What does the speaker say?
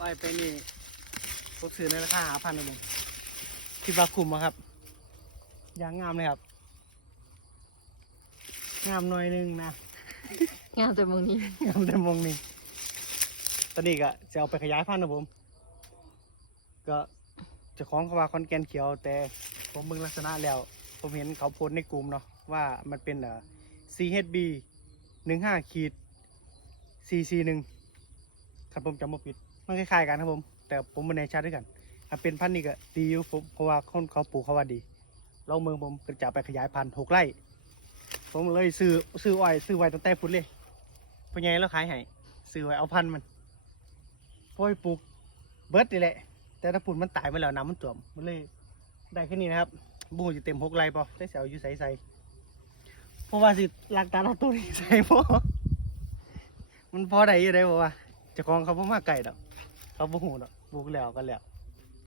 อ้อยไปนี่รถซื้อในราคา5,000นะผมคิดว่าคุ้มครับยางงามเลยครับงามหน่อยนึงนะ งามแต่เมืองนี้ งามแต่มองนี่ตอนนี้ก็จะเอาไปขยายพันธุ์นะผมก็เจะของเขาว่าคอนแกนเขียวแต่ผมมึงลักษณะแล้วผมเห็นเขาโพสต์ในกลุ่มเนาะว่ามันเป็นCHB 15ขีด441ครับผมจำไม่ผิดมันคล้ายๆกันครับผมแต่ผมไม่แน่ชัดด้วยกันถ้าเป็นพันธุ์นี้ก็ดีอยู่ผมเพราะว่าคนเขาปลูกเขาว่าดีลองเมืองผมก็จะไปขยายพันธุ์6 ไร่ผมเลยซื้ออ้อยซื้อไว้ตั้งแต่พุ่นเลยพอไงแล้วขายให้ซื้อไว้เอาพันธุ์มันพอไปปลูกเบิร์ดนี่แหละแต่ถ้าปุ่นมันตายไปแล้วน้ำมันท่วมมันเลยได้แค่นี้นะครับบูจะเต็ม6 ไร่พอได้เสียวอยู่ใส่เพราะว่าสิลักตาเราตัวนี้ใส่พอมันพอได้อยู่ได้บอกว่าเจ้าของเขาบ่มาไก่ดอกเขาบ่หูดอกปลูกแล้วก็แล้ว